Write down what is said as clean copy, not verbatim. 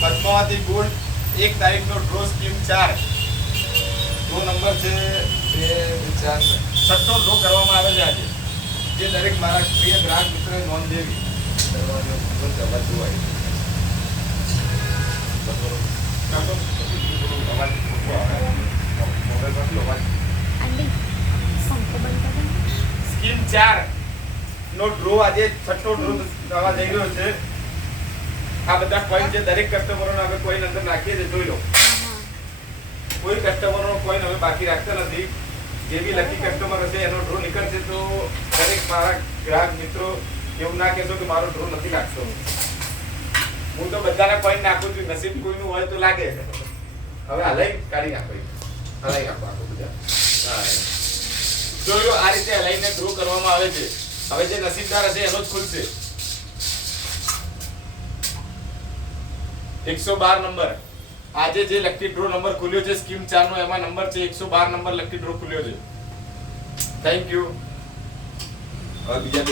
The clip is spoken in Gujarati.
પદ્માવતી ગોલ્ડ 1 તારીખનો ડ્રો સ્કીમ 4 ડ્રો નંબર છે 2 4 છઠ્ઠો ડ્રો કરવામાં આવે છે આજે, જે દરેક મારા પ્રિય ગ્રાહક મિત્રોએ નોંધ લેવી. સ્કીમ 4 નો ડ્રો આજે છઠ્ઠો ડ્રો થવા જઈ રહ્યો છે. આ બધા કોઈન જે દરેક કસ્ટમરોને હવે કોઈન અંદર નાખીએ છે, જોઈ લો. કોઈ કસ્ટમરનો કોઈન હવે બાકી રાખતા નથી. જે બી લકી કસ્ટમર હશે એનો ડ્રો નીકળશે, તો દરેક મારા ગ્રાહક મિત્રો એવું ના કહેશો કે મારો ડ્રો નથી લાગતો. હું તો બધાના કોઈન નાખું છું, નસીબ કોઈનું હોય તો લાગે. હવે હલાઈ કાઢી નાખો, હલાઈ નાખો આખો બધા. જોઈ લો, આ રીતે હલાઈને ડ્રો કરવામાં આવે છે. હવે જે નસીબદાર હશે એનો જ ખુલશે. 112 નંબર આજે જે લકી ડ્રો નંબર ખુલ્યો છે સ્કીમ 4 નો, એમાં નંબર છે 112 નંબર લકી ડ્રો ખુલ્યો છે. Thank you. હવે બીજા